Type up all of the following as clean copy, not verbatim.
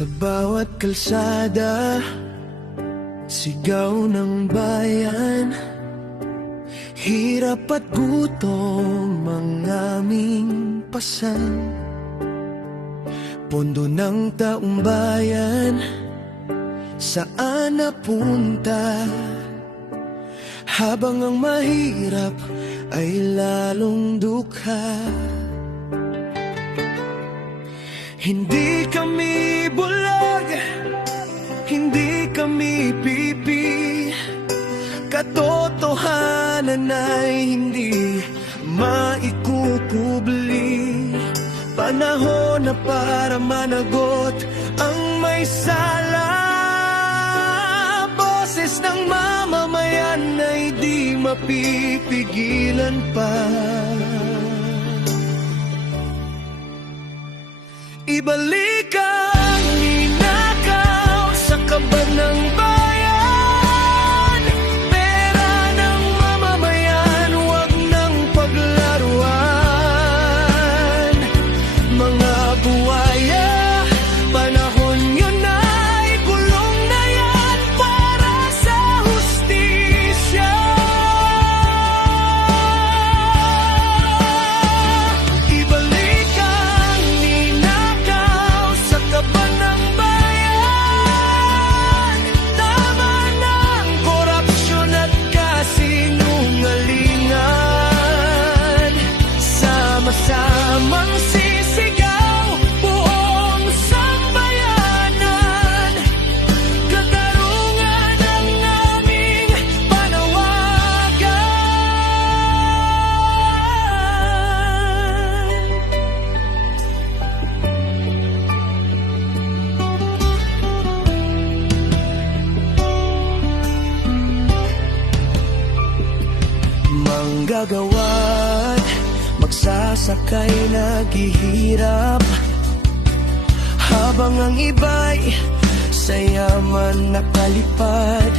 Sa bawat kalsada, sigaw ng bayan, hirap at gutom ang aming pasan. Pondo ng taong bayan, saan napunta? Habang ang mahirap ay lalong dukha. Hindi kami bulag, hindi kami pipi. Katotohanan ay hindi maikukubli. Panahon na para managot ang may sala. Boses ng mamamayan ay di mapipigilan pa. Ibalik ang ninakaw sa kaban ng bayan. Pera ng mamamayan, huwag nang paglaruan. Mga buwaya, panahon yun ay kulong na yan para sa hustisya. Ibalik ang ninakaw sa kaban ng bayan. Tama ng korupsyon at kasinungalingan. Sama-samang sisigaw buong sambayanan. Katarungan ang aming panawagan. Manggagawad, magsasakay naghihirap, habang ang iba'y sa yaman nakalipad.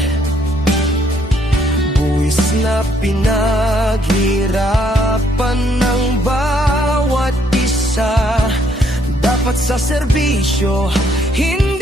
Buwis na pinaghirapan ng bawat isa, dapat sa serbisyo, hindi